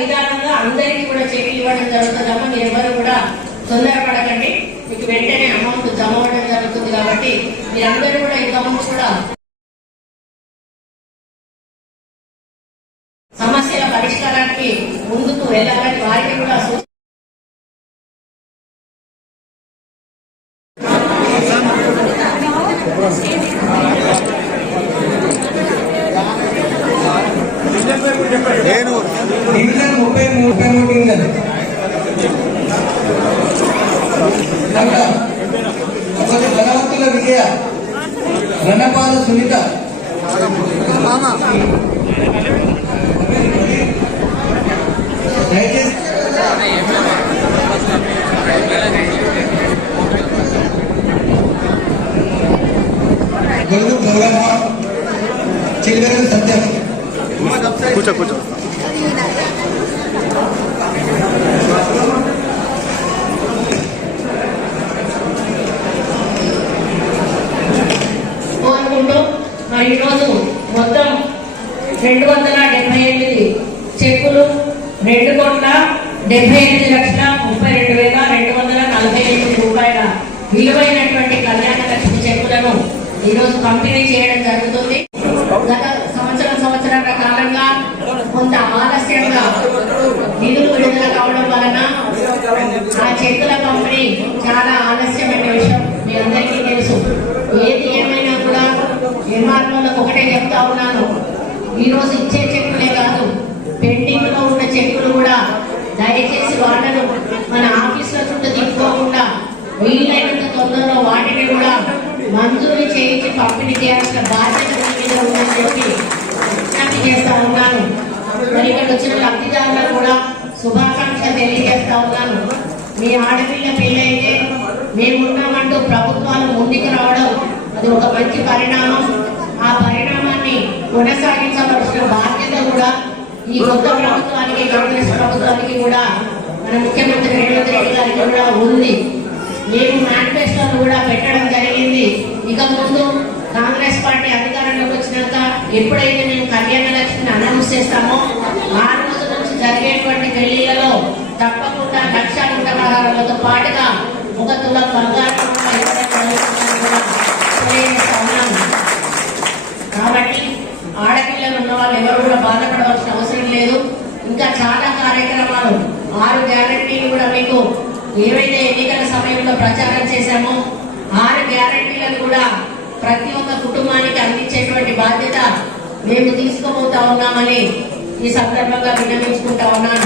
విధానంగా అందరికీ కూడా చెక్ ఇవ్వడం జరుగుతుందమ్మా మీరు ఎవరు కూడా తొందరపడకండి. మీకు వెంటనే అమౌంట్ జమ అవ్వడం జరుగుతుంది కాబట్టి మీరందరూ కూడా ఇంతకుముందు కూడా సమస్యల పరిష్కారానికి ముందుకు వెళ్ళాలని వారికి కూడా నేను డివిజన్ ముప్పై ముప్పై మూడు డివిజన్ కనుక భగవంతుల విజయ రణపాల సునీత. దయచేసి గొడుగు సత్యం. కూర్చో కూర్చో. మరి ఈరోజు మొత్తం రెండు వందల డెబ్బై ఎనిమిది చెక్కులు రెండు కోట్ల డెబ్బై ఎనిమిది లక్షల ముప్పై రెండు వేల రెండు వందల నలభై ఎనిమిది రూపాయల విలువైనటువంటి కళ్యాణ లక్ష్మి చెక్కులను ఈరోజు పంపిణీ చేయడం జరుగుతుంది. గత చెక్కుల పంపిణీ చాలా ఆలస్యమైన విషయం మీ అందరికీ తెలుసు. ఏది ఏమైనా కూడా ఎంఆర్ఓలకు ఒకటే చెప్తా ఉన్నాను. ఈరోజు ఇచ్చే చెక్కులే కాదు పెండింగ్లో ఉన్న చెక్కులు కూడా దయచేసి వాళ్ళను మన ఆఫీసుల చుట్టూ తిప్పుకోకుండా వీలైనంత తొందరలో వాటిని కూడా మంజూరు చేయించి పంపిణీ చేయాల్సిన బాధ్యత మీద ఉందని చెప్పి విజ్ఞప్తి చేస్తా ఉన్నాను. మరి ఇక్కడ వచ్చిన లబ్ధిదారులకు కూడా శుభాకాంక్ష తెలియజేస్తా ఉన్నాను. మీ ఆడపిల్ల పెళ్ళైతే మేమున్నామంటూ ప్రభుత్వాలు ముందుకు రావడం అది ఒక మంచి పరిణామం. ఆ పరిణామాన్ని కొనసాగించవలసిన బాధ్యత కూడా ఈ కొత్త ప్రభుత్వానికి కాంగ్రెస్ ప్రభుత్వానికి కూడా మన ముఖ్యమంత్రి రేవంత్ రెడ్డి గారికి కూడా ఉంది. మేము మేనిఫెస్టోను కూడా పెట్టడం జరిగింది. ఇక ముందు కాంగ్రెస్ పార్టీ అధికారంలోకి వచ్చినాక ఎప్పుడైతే మేము కళ్యాణ లక్ష్మిని అనౌన్స్ చేస్తామో ఆ రోజు నుంచి జరిగేటువంటి పెళ్ళిలలో తప్పకుండా లక్ష నూట పాటుగా ఒక బంగారం కూడా కాబట్టి ఆడపిల్లలు ఉన్న వాళ్ళు ఎవరు కూడా బాధపడవలసిన అవసరం లేదు. ఇంకా చాలా కార్యక్రమాలు ఆరు గ్యారంటీలు కూడా మీకు ఏవైతే ఎన్నికల సమయంలో ప్రచారం చేశామో ఆరు గ్యారంటీలను కూడా ప్రతి ఒక్క కుటుంబానికి అందించేటువంటి బాధ్యత మేము తీసుకోబోతా ఉన్నామని ఈ సందర్భంగా విన్నవించుకుంటా ఉన్నాం